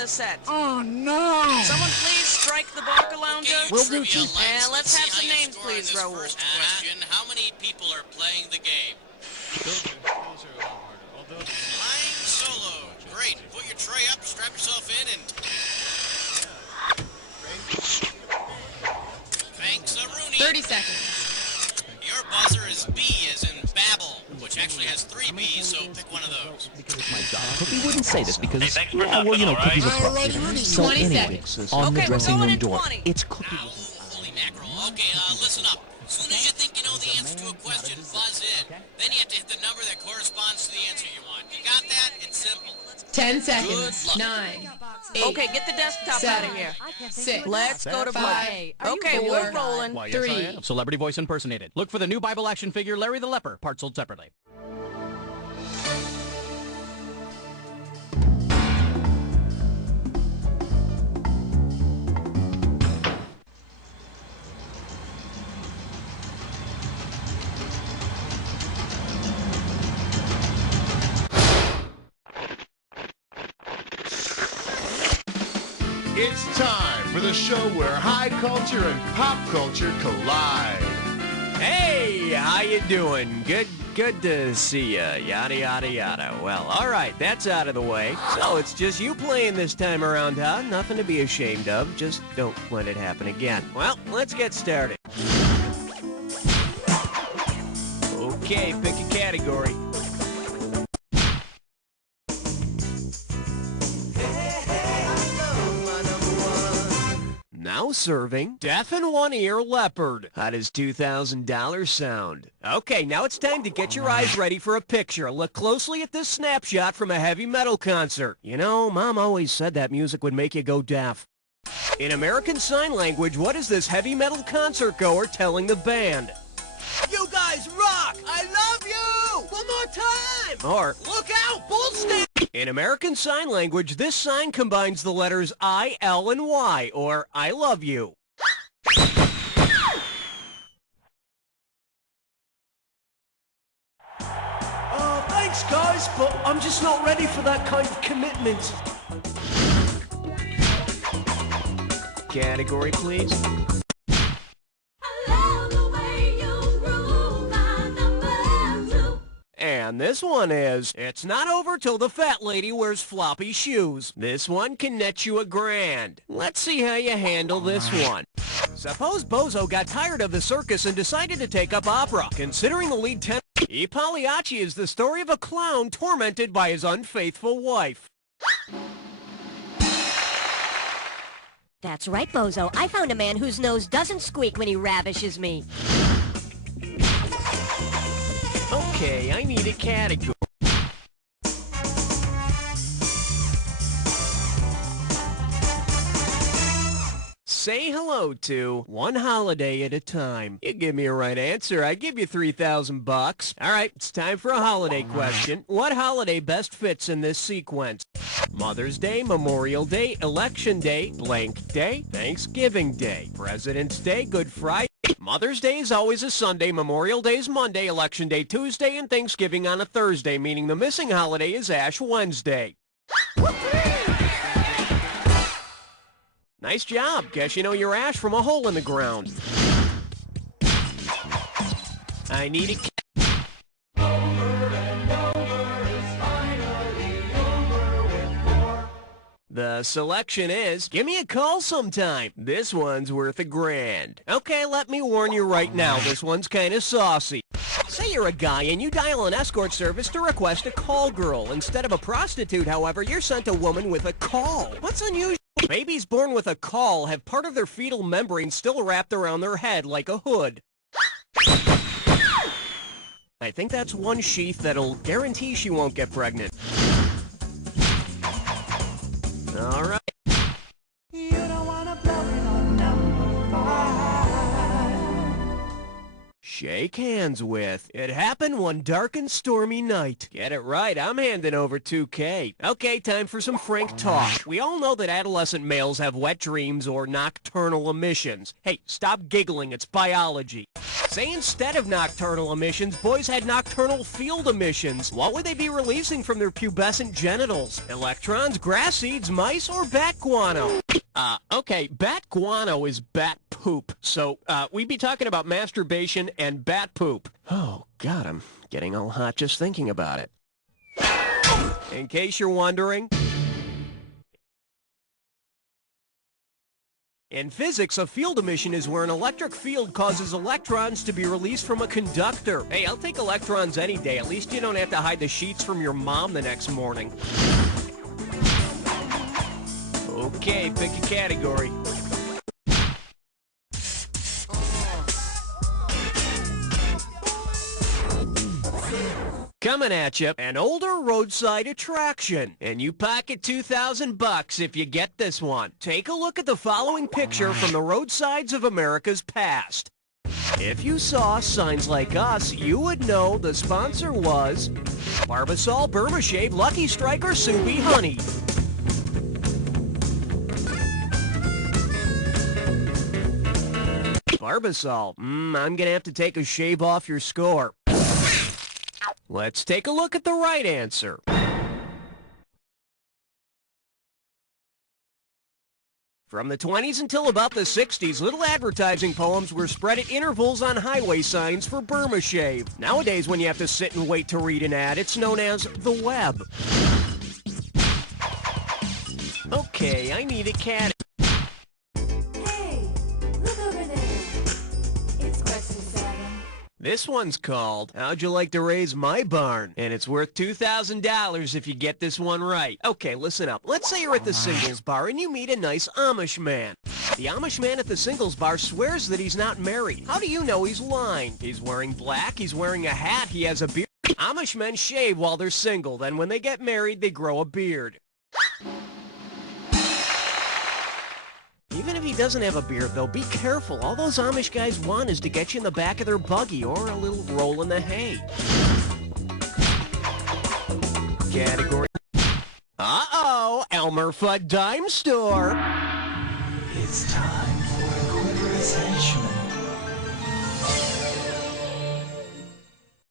the set. Oh, no! Someone please strike the Barcalounger. Okay, trivia lights. And let's have see some how you names, score on please, this Raoul. first question. How many people are playing the game? Those are a lot harder. Although Flying solo. Great. Put your tray up, strap yourself in, and... Thanks, Rooney. 30 seconds. Your buzzer is B as in Babel, which actually has 3 B's, so pick one of those. Because it's my job. Cookie wouldn't say this because, thanks for well, you know, talking, Cookie was all right? busted. All right, Rudy. So 20 anyway, seconds. on the Okay, we're dressing going room in door, 20. it's Cookie. Holy mackerel. Okay, listen up. As soon as you think you know the answer to a question, buzz in. Then you have to hit the number that corresponds to the answer you want. You got that? It's simple. 10 seconds. Good luck. 9, 8, Okay, get the desktop out of here. 6. Let's go to play. 5, Okay, we're rolling. why, yes, I 3. am. Celebrity voice impersonated. Look for the new Bible action figure, Larry the Leper, parts sold separately. It's time for the show where high culture and pop culture collide. Hey, how you doing? Good to see ya. Yada, yada, yada. Well, all right, that's out of the way. So it's just you playing this time around, huh? Nothing to be ashamed of. Just don't let it happen again. Well, let's get started. Okay, pick a category. Now serving Deaf in One Ear Leopard. How does $2,000 sound? Okay, now it's time to get your eyes ready for a picture. Look closely at this snapshot from a heavy metal concert. You know, Mom always said that music would make you go deaf. In American Sign Language, what is this heavy metal concert goer telling the band? You guys rock! I love you! One more time! Or, look out! Bull stand! In American Sign Language, this sign combines the letters I, L, and Y, or I love you. Thanks guys, but I'm just not ready for that kind of commitment. Category, please. And this one is, it's not over till the fat lady wears floppy shoes. This one can net you $1,000. Let's see how you handle this one. Suppose Bozo got tired of the circus and decided to take up opera. Considering the lead tenor, I Pagliacci is the story of a clown tormented by his unfaithful wife. That's right, Bozo. I found a man whose nose doesn't squeak when he ravishes me. Okay, I need a category. Say hello to one holiday at a time. You give me a right answer, I give you $3,000. All right, it's time for a holiday question. What holiday best fits in this sequence? Mother's Day, Memorial Day, Election Day, blank day, Thanksgiving Day, President's Day, Good Friday. Mother's Day is always a Sunday, Memorial Day is Monday, Election Day Tuesday, and Thanksgiving on a Thursday, meaning the missing holiday is Ash Wednesday. Nice job. Guess you know your ash from a hole in the ground. I need a... The selection is, give me a call sometime. This one's worth $1,000. Okay, let me warn you right now, this one's kind of saucy. Say you're a guy and you dial an escort service to request a call girl. Instead of a prostitute, however, you're sent a woman with a call. What's unusual? Babies born with a call have part of their fetal membrane still wrapped around their head like a hood. I think that's one sheath that'll guarantee she won't get pregnant. All right. Shake hands with. It happened one dark and stormy night. Get it right, I'm handing over 2K. Okay, time for some frank talk. We all know that adolescent males have wet dreams or nocturnal emissions. Hey, stop giggling, it's biology. Say instead of nocturnal emissions, boys had nocturnal field emissions. What would they be releasing from their pubescent genitals? Electrons, grass seeds, mice, or bat guano? Okay, bat guano is bat poop. So, we'd be talking about masturbation and bat poop. Oh, God, I'm getting all hot just thinking about it. In case you're wondering, in physics, a field emission is where an electric field causes electrons to be released from a conductor. Hey, I'll take electrons any day. At least you don't have to hide the sheets from your mom the next morning. Okay, pick a category. Coming at you, an older roadside attraction. And you pocket $2,000 if you get this one. Take a look at the following picture from the roadsides of America's past. If you saw signs like us, you would know the sponsor was Barbasol, Burma Shave, Lucky Strike, or Soupy Honey. Barbasol. I'm gonna have to take a shave off your score. Let's take a look at the right answer. From the 20s until about the 60s, little advertising poems were spread at intervals on highway signs for Burma Shave. Nowadays, when you have to sit and wait to read an ad, it's known as the web. Okay, I need a cat. Hey, look over there. It's question 7. This one's called, How'd You Like to Raise My Barn? And it's worth $2,000 if you get this one right. Okay, listen up. Let's say you're at the singles bar and you meet a nice Amish man. The Amish man at the singles bar swears that he's not married. How do you know he's lying? He's wearing black, he's wearing a hat, he has a beard. Amish men shave while they're single, then when they get married, they grow a beard. Even if he doesn't have a beard, though, be careful. All those Amish guys want is to get you in the back of their buggy or a little roll in the hay. Category. Uh-oh, Elmer Fudd Dime Store. It's time for Quinter's Henchman.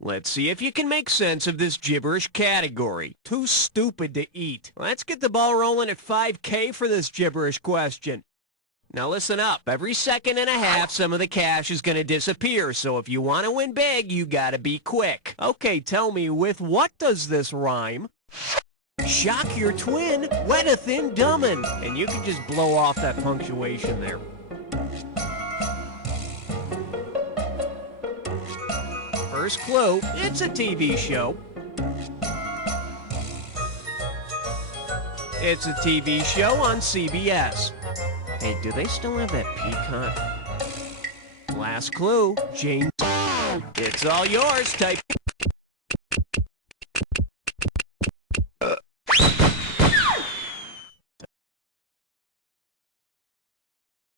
Let's see if you can make sense of this gibberish category. Too stupid to eat. Let's get the ball rolling at 5K for this gibberish question. Now listen up. Every second and a half, some of the cash is going to disappear, so if you want to win big, you got to be quick. Okay, tell me, with what does this rhyme? Shock your twin, wet a thin dummin'. And you can just blow off that punctuation there. First clue, it's a TV show. It's a TV show on CBS. Hey, do they still have that peacock? Last clue, James. It's all yours, type.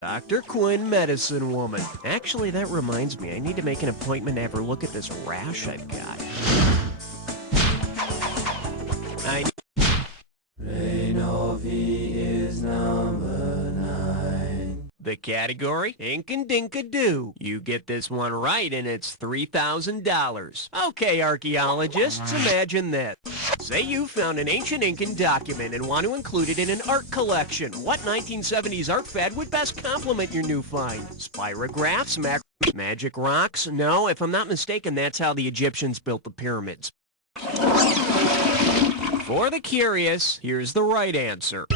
Dr. Quinn, Medicine Woman. Actually, that reminds me, I need to make an appointment to have her look at this rash I've got. Rainovi is number 9. The category, Inkin-Dinka-Doo. You get this one right and it's $3,000. Okay, archaeologists, imagine this. Say you found an ancient Incan document and want to include it in an art collection. What 1970s art fad would best complement your new find? Spirographs, magic rocks? No, if I'm not mistaken, that's how the Egyptians built the pyramids. For the curious, here's the right answer.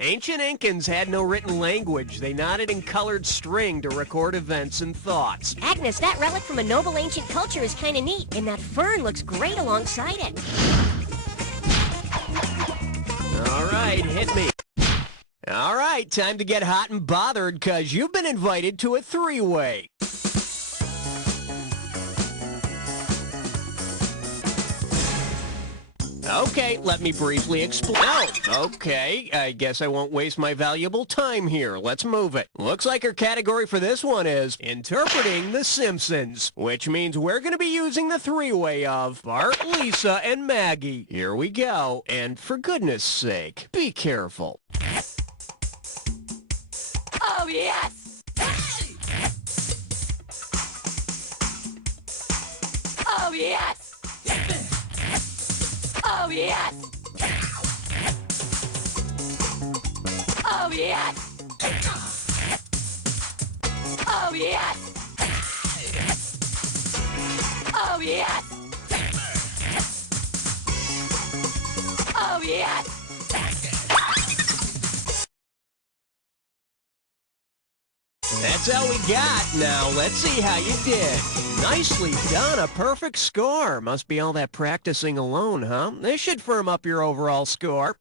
Ancient Incans had no written language. They nodded in colored string to record events and thoughts. Agnes, that relic from a noble ancient culture is kind of neat, and that fern looks great alongside it. All right, hit me. All right, time to get hot and bothered, because you've been invited to a three-way. Okay, let me briefly explain. Oh, okay. I guess I won't waste my valuable time here. Let's move it. Looks like our category for this one is Interpreting The Simpsons, which means we're going to be using the three-way of Bart, Lisa, and Maggie. Here we go. And for goodness sake, be careful. Oh, yes! Oh, yes! Oh, yes! Oh, yes! Oh, yes! Oh, yes! Oh, yes! That's all we got. Now, let's see how you did. Nicely done. A perfect score. Must be all that practicing alone, huh? This should firm up your overall score.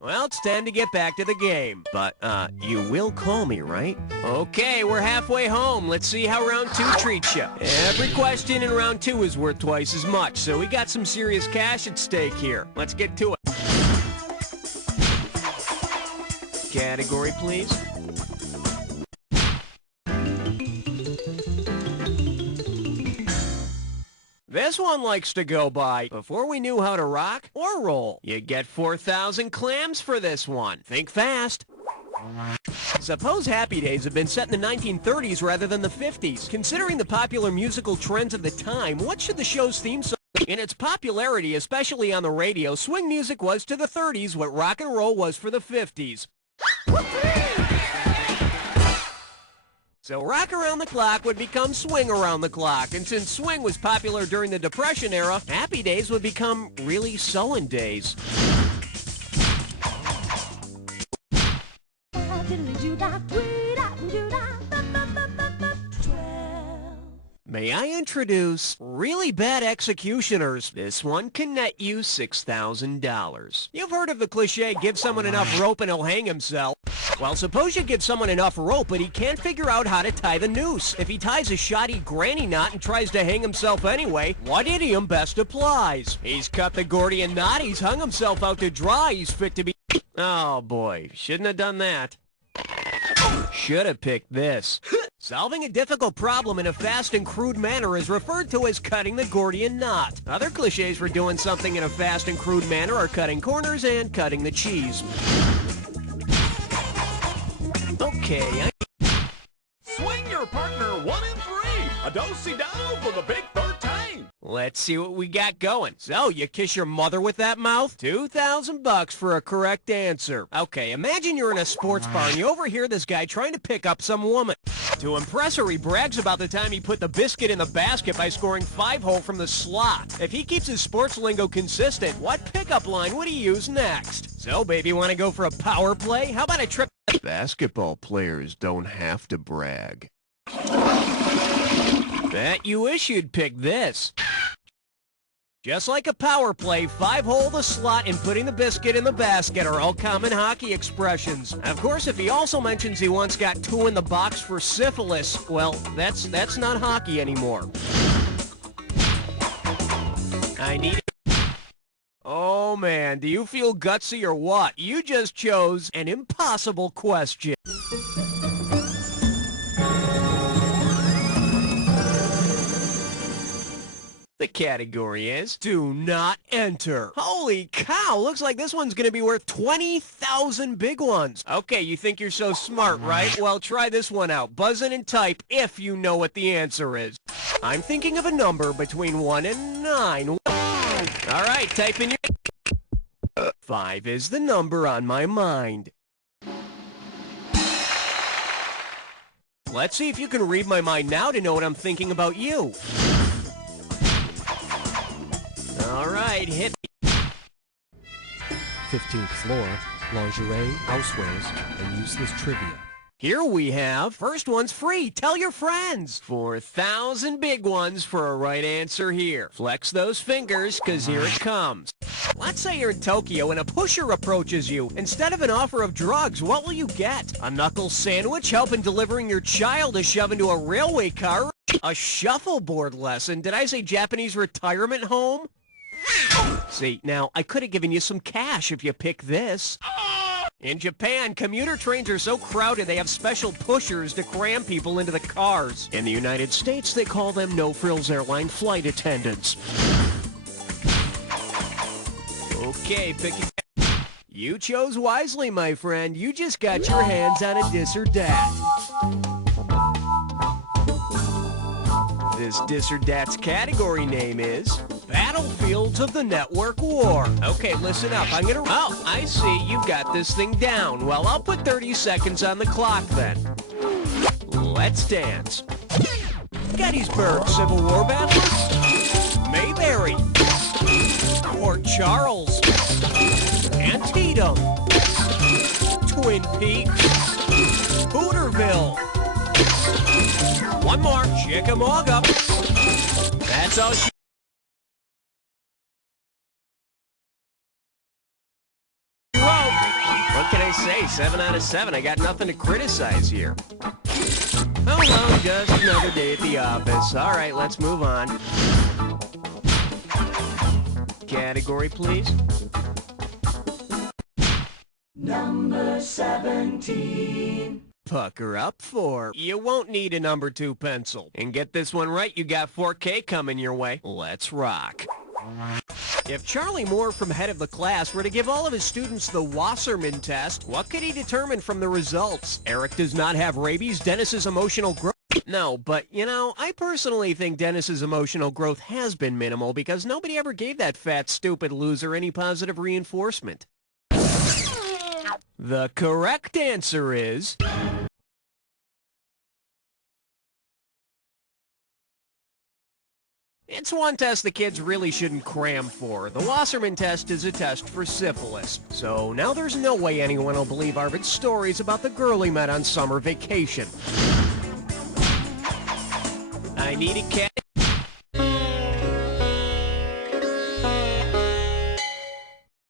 Well, it's time to get back to the game. But, you will call me, right? Okay, we're halfway home. Let's see how round 2 treats you. Every question in round 2 is worth twice as much, so we got some serious cash at stake here. Let's get to it. Category, please. This one likes to go by, before we knew how to rock or roll. You get 4,000 clams for this one. Think fast. Suppose Happy Days had been set in the 1930s rather than the 50s. Considering the popular musical trends of the time, what should the show's theme song be? In its popularity, especially on the radio, swing music was to the 30s what rock and roll was for the 50s. So Rock Around the Clock would become Swing Around the Clock, and since swing was popular during the Depression era, Happy Days would become really sullen days. May I introduce Really Bad Executioners? This one can net you $6,000. You've heard of the cliche, give someone enough rope and he'll hang himself. Well, suppose you give someone enough rope, but he can't figure out how to tie the noose. If he ties a shoddy granny knot and tries to hang himself anyway, what idiom best applies? He's cut the Gordian knot, he's hung himself out to dry, he's fit to be... Oh boy, shouldn't have done that. Should have picked this. Solving a difficult problem in a fast and crude manner is referred to as cutting the Gordian knot. Other cliches for doing something in a fast and crude manner are cutting corners and cutting the cheese. Okay, Swing your partner 1 and 3. A do-si-do for the big 13. let's see what we got going. So, you kiss your mother with that mouth? $2,000 for a correct answer. Okay, imagine you're in a sports bar and you overhear this guy trying to pick up some woman. To impress her, he brags about the time he put the biscuit in the basket by scoring 5-hole from the slot. If he keeps his sports lingo consistent, what pickup line would he use next? So, baby, want to go for a power play? How about a trip? Basketball players don't have to brag. Bet you wish you'd pick this. Just like a power play, 5-hole the slot and putting the biscuit in the basket are all common hockey expressions. Of course, if he also mentions he once got 2 in the box for syphilis, well, that's not hockey anymore. I need... Oh man, do you feel gutsy or what? You just chose an impossible question. The category is Do Not Enter. Holy cow, looks like this one's gonna be worth 20,000 big ones. Okay, you think you're so smart, right? Well, try this one out. Buzz in and type if you know what the answer is. I'm thinking of a number between 1 and 9. All right, type in your... 5 is the number on my mind. Let's see if you can read my mind now to know what I'm thinking about you. All right, hit me. 15th floor, lingerie, housewares, and useless trivia. Here we have, first one's free, tell your friends. 4,000 big ones for a right answer here. Flex those fingers, cause here it comes. Let's say you're in Tokyo and a pusher approaches you. Instead of an offer of drugs, what will you get? A knuckle sandwich, help in delivering your child to shove into a railway car? A shuffleboard lesson? Did I say Japanese retirement home? See, now, I could have given you some cash if you picked this. In Japan, commuter trains are so crowded they have special pushers to cram people into the cars. In the United States, they call them no-frills airline flight attendants. Okay, pick it. You chose wisely, my friend. You just got your hands on a dis or dat. This dis or dat's category name is Battlefields of the Network War. Okay, listen up. Oh, I see. You got this thing down. Well, I'll put 30 seconds on the clock then. Let's dance. Gettysburg Civil War battles? Mayberry. Port Charles. Antietam. Twin Peaks. Hooterville. One more. Chickamauga. That's all she... What can I say? 7 out of 7. I got nothing to criticize here. Oh, well, just another day at the office. All right, let's move on. Category, please. Number 17. Pucker up for. You won't need a number 2 pencil. And get this one right, you got 4K coming your way. Let's rock. If Charlie Moore from Head of the Class were to give all of his students the Wasserman test, what could he determine from the results? Eric does not have rabies, Dennis's emotional growth... No, but, you know, I personally think Dennis's emotional growth has been minimal because nobody ever gave that fat, stupid loser any positive reinforcement. The correct answer is... It's one test the kids really shouldn't cram for. The Wasserman test is a test for syphilis. So now there's no way anyone will believe Arvid's stories about the girl he met on summer vacation. I need a cat.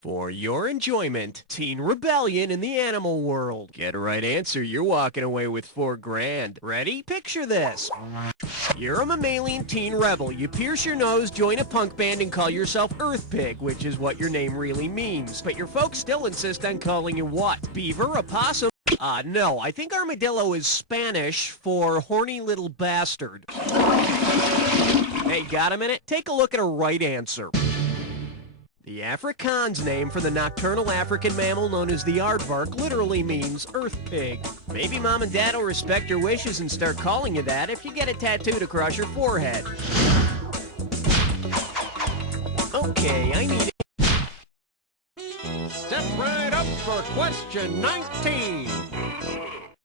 For your enjoyment, Teen Rebellion in the animal world. Get a right answer, you're walking away with $4,000. Ready? Picture this. You're a mammalian teen rebel. You pierce your nose, join a punk band, and call yourself Earth Pig, which is what your name really means. But your folks still insist on calling you what? Beaver? Opossum? No, I think armadillo is Spanish for horny little bastard. Hey, got a minute? Take a look at a right answer. The Afrikaans name for the nocturnal African mammal known as the aardvark literally means earth pig. Maybe mom and dad will respect your wishes and start calling you that if you get it tattooed across your forehead. Okay, I need it. Step right up for question 19.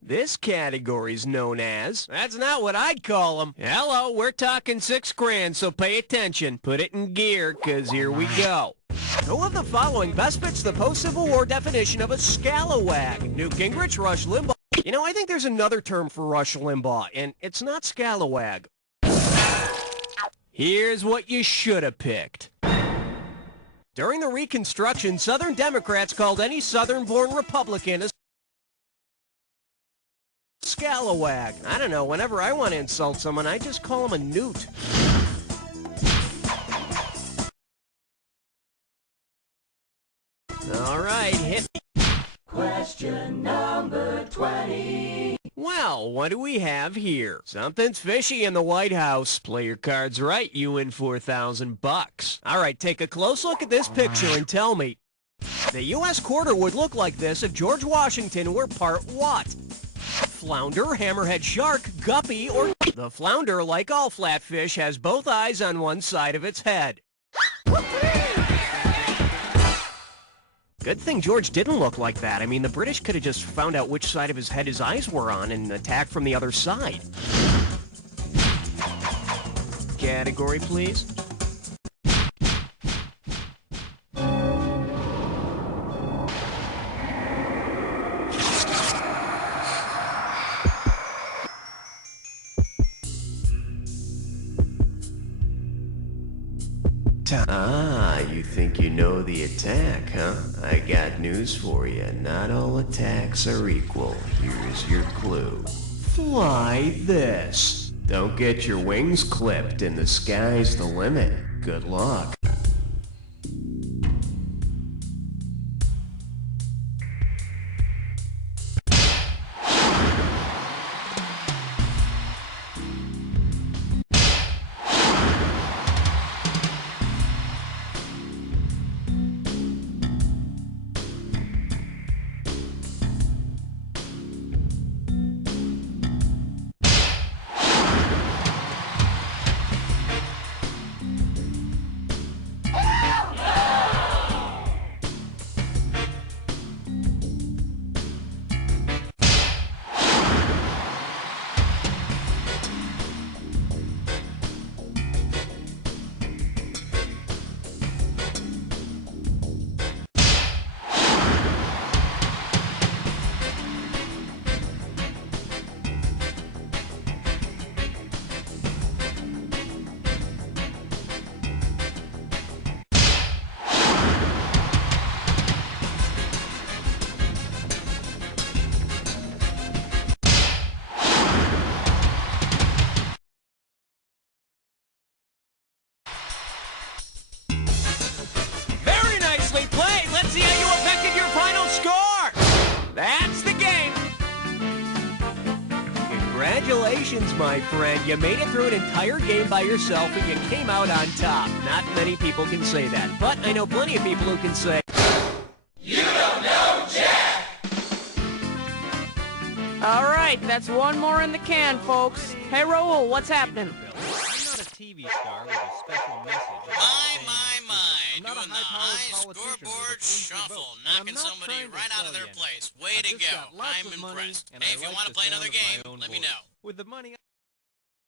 This category's known as... That's not what I'd call them. Hello, we're talking $6,000, so pay attention. Put it in gear, 'cause here we go. Who of the following best fits the post-Civil War definition of a scalawag? Newt Gingrich, Rush Limbaugh? You know, I think there's another term for Rush Limbaugh, and it's not scalawag. Here's what you should have picked. During the Reconstruction, Southern Democrats called any Southern-born Republican a scalawag. I don't know, whenever I want to insult someone, I just call them a newt. All right, hit me. Question number 20. Well, what do we have here? Something's fishy in the White House. Play your cards right, you win $4,000. All right, take a close look at this picture and tell me. The U.S. quarter would look like this if George Washington were part what? Flounder, hammerhead shark, guppy, or... The flounder, like all flatfish, has both eyes on one side of its head. Good thing George didn't look like that. I mean, the British could have just found out which side of his head his eyes were on and attacked from the other side. Category, please. Ah, you think you know the attack, huh? I got news for you. Not all attacks are equal. Here's your clue. Fly this. Don't get your wings clipped and the sky's the limit. Good luck. Congratulations, my friend. You made it through an entire game by yourself and you came out on top. Not many people can say that, but I know plenty of people who can say, You don't know Jack! All right, that's one more in the can, folks. Hey, Raul, what's happening? I'm not a TV star with a special message. Doing the high scoreboard shuffle, knocking somebody right out of their place. Way to go. I'm impressed. Hey, if you want to play another game, let me know. With the money